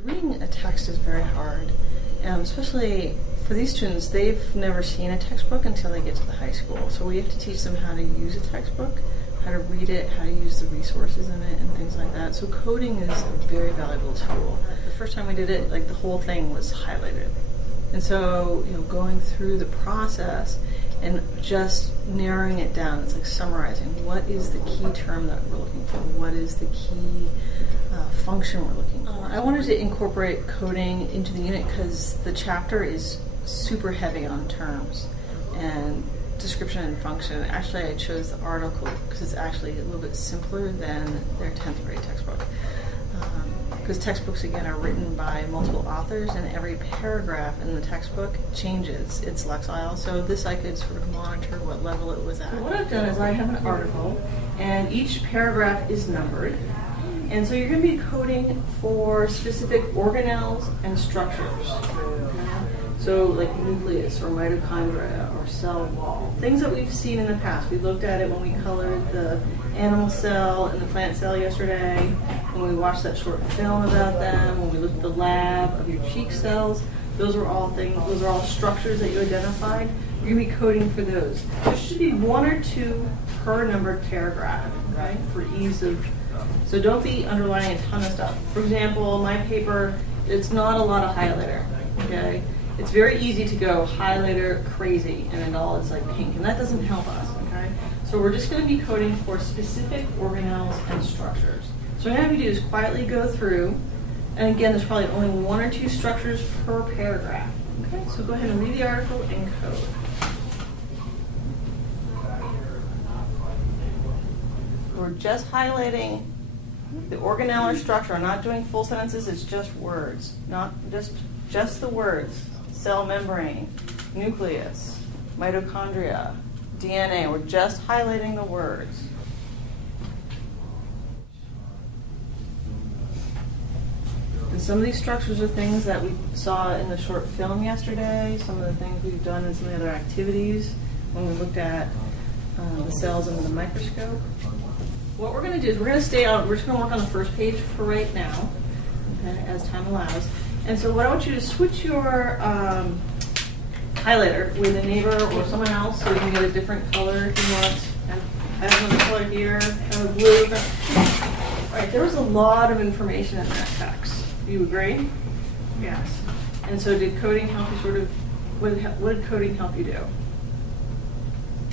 Reading a text is very hard, especially for these students. They've never seen a textbook until they get to the high school. So we have to teach them how to use a textbook, how to read it, how to use the resources in it, and things like that. So coding is a very valuable tool. The first time we did it, like the whole thing was highlighted. And so, going through the process and just narrowing it down, it's like summarizing what is the key term that we're looking for, what is the key function we're looking for. I wanted to incorporate coding into the unit because the chapter is super heavy on terms and description and function. Actually, I chose the article because it's actually a little bit simpler than their 10th grade textbook. Because textbooks, again, are written by multiple authors, and every paragraph in the textbook changes its lexile. So this I could sort of monitor what level it was at. So what I've done is I have an article, and each paragraph is numbered. And so you're going to be coding for specific organelles and structures. So like nucleus or mitochondria or cell wall. Things that we've seen in the past. We looked at it when we colored the animal cell and the plant cell yesterday, when we watched that short film about them, when we looked at the lab of your cheek cells. Those are all things, those are all structures that you identified. You're going to be coding for those. There should be one or two per numbered paragraph, right, for ease of. So don't be underlining a ton of stuff. For example, my paper, it's not a lot of highlighter, okay? It's very easy to go highlighter crazy and it all is like pink, and that doesn't help us, okay? So we're just going to be coding for specific organelles and structures. So what I'm going to do is quietly go through, and again, there's probably only one or two structures per paragraph. Okay, so go ahead and read the article and code. We're just highlighting the organelle or structure. I'm not doing full sentences, it's just words. Not just the words. Cell membrane, nucleus, mitochondria, DNA. We're just highlighting the words. And some of these structures are things that we saw in the short film yesterday, some of the things we've done in some of the other activities when we looked at the cells under the microscope. What we're going to do is we're just going to work on the first page for right now, okay, as time allows. And so what I want you to switch your highlighter with a neighbor or someone else so you can get a different color if you want. I have another color here, kind of blue. All right, there was a lot of information in that text. Do you agree? Yes. And so did coding help you sort of, what did coding help you do?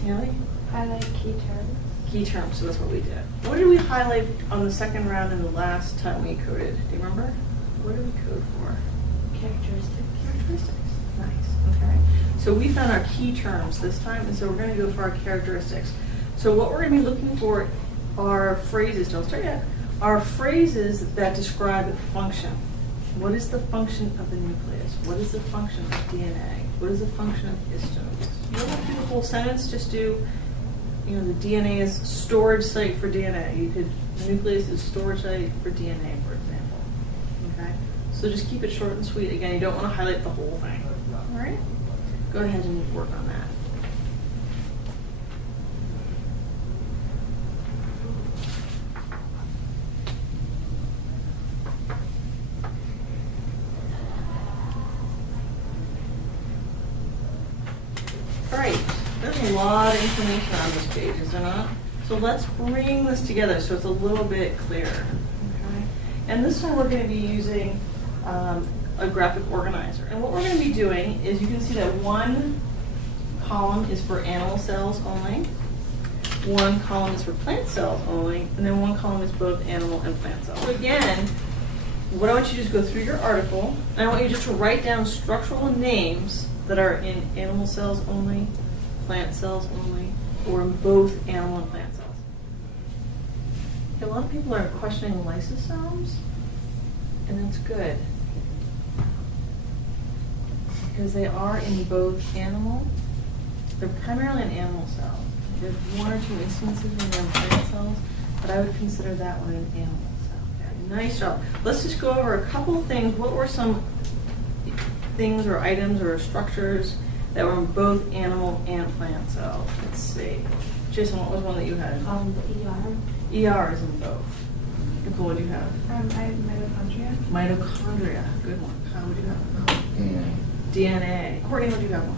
Haley? Highlight key terms. Key terms, so that's what we did. What did we highlight on the second round and the last time we coded? Do you remember? What did we code for? Characteristics. Characteristics. Nice. Okay. So we found our key terms this time, and so we're going to go for our characteristics. So what we're going to be looking for are phrases. Don't start yet. Are phrases that describe function. What is the function of the nucleus? What is the function of DNA? What is the function of histones? You don't have to do the whole sentence. Just do. The DNA is storage site for DNA. The nucleus is storage site for DNA, for example. Okay? So just keep it short and sweet. Again, you don't want to highlight the whole thing. All right? Go ahead and work on that. All right. There's a lot of information on this page, is there not? So let's bring this together so it's a little bit clearer. Okay? And this time we're going to be using a graphic organizer. And what we're going to be doing is you can see that one column is for animal cells only, one column is for plant cells only, and then one column is both animal and plant cells. So again, what I want you to do is go through your article, and I want you just to write down structural names that are in animal cells only, plant cells only, or in both animal and plant cells. A lot of people are questioning lysosomes, and that's good. Because they are in both animal, they're primarily an animal cell. There's one or two instances when they're in plant cells, but I would consider that one an animal cell. Okay, nice job. Let's just go over a couple of things. What were some things or items or structures that were in both animal and plant cells? Let's see. Jason, what was one that you had? ER. ER is in both. Nicole, what do you have? I have mitochondria. Mitochondria. Good one. Kyle, what do you have? DNA. Courtney, what do you have?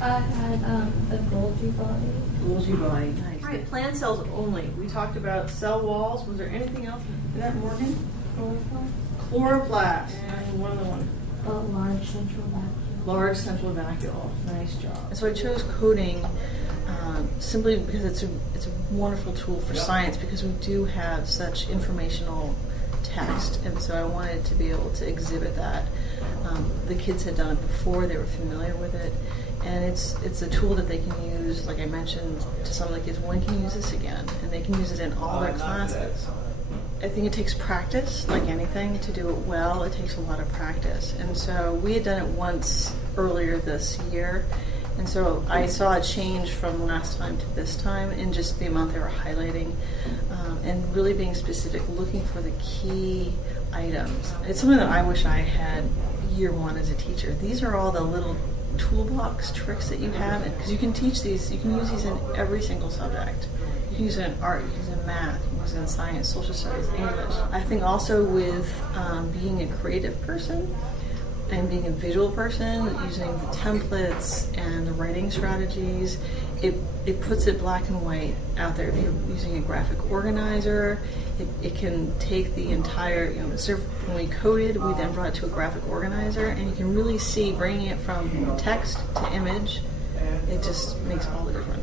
I had a Golgi body. Golgi body. Nice. All right, plant cells only. We talked about cell walls. Was there anything else? Is that Morgan? Chloroplast. Chloroplast. And one other one. A large central vacuole. Large central vacuole. Nice job. And so I chose coding simply because it's a wonderful tool for science, because we do have such informational text, and so I wanted to be able to exhibit that. The kids had done it before; they were familiar with it, and it's a tool that they can use. Like I mentioned to some of the kids, when can you use this again? And they can use it in all their classes. I think it takes practice, like anything. To do it well, it takes a lot of practice. And so we had done it once earlier this year, and so I saw a change from last time to this time in just the amount they were highlighting, and really being specific, looking for the key items. It's something that I wish I had year one as a teacher. These are all the little toolbox tricks that you have, because you can teach these, you can use these in every single subject. You can use it in art, you can use it in math, you can use it in science, social studies, English. I think also with being a creative person and being a visual person, using the templates and the writing strategies, it puts it black and white out there. If you're using a graphic organizer, it can take the entire, when we coded, we then brought it to a graphic organizer, and you can really see, bringing it from text to image, it just makes all the difference.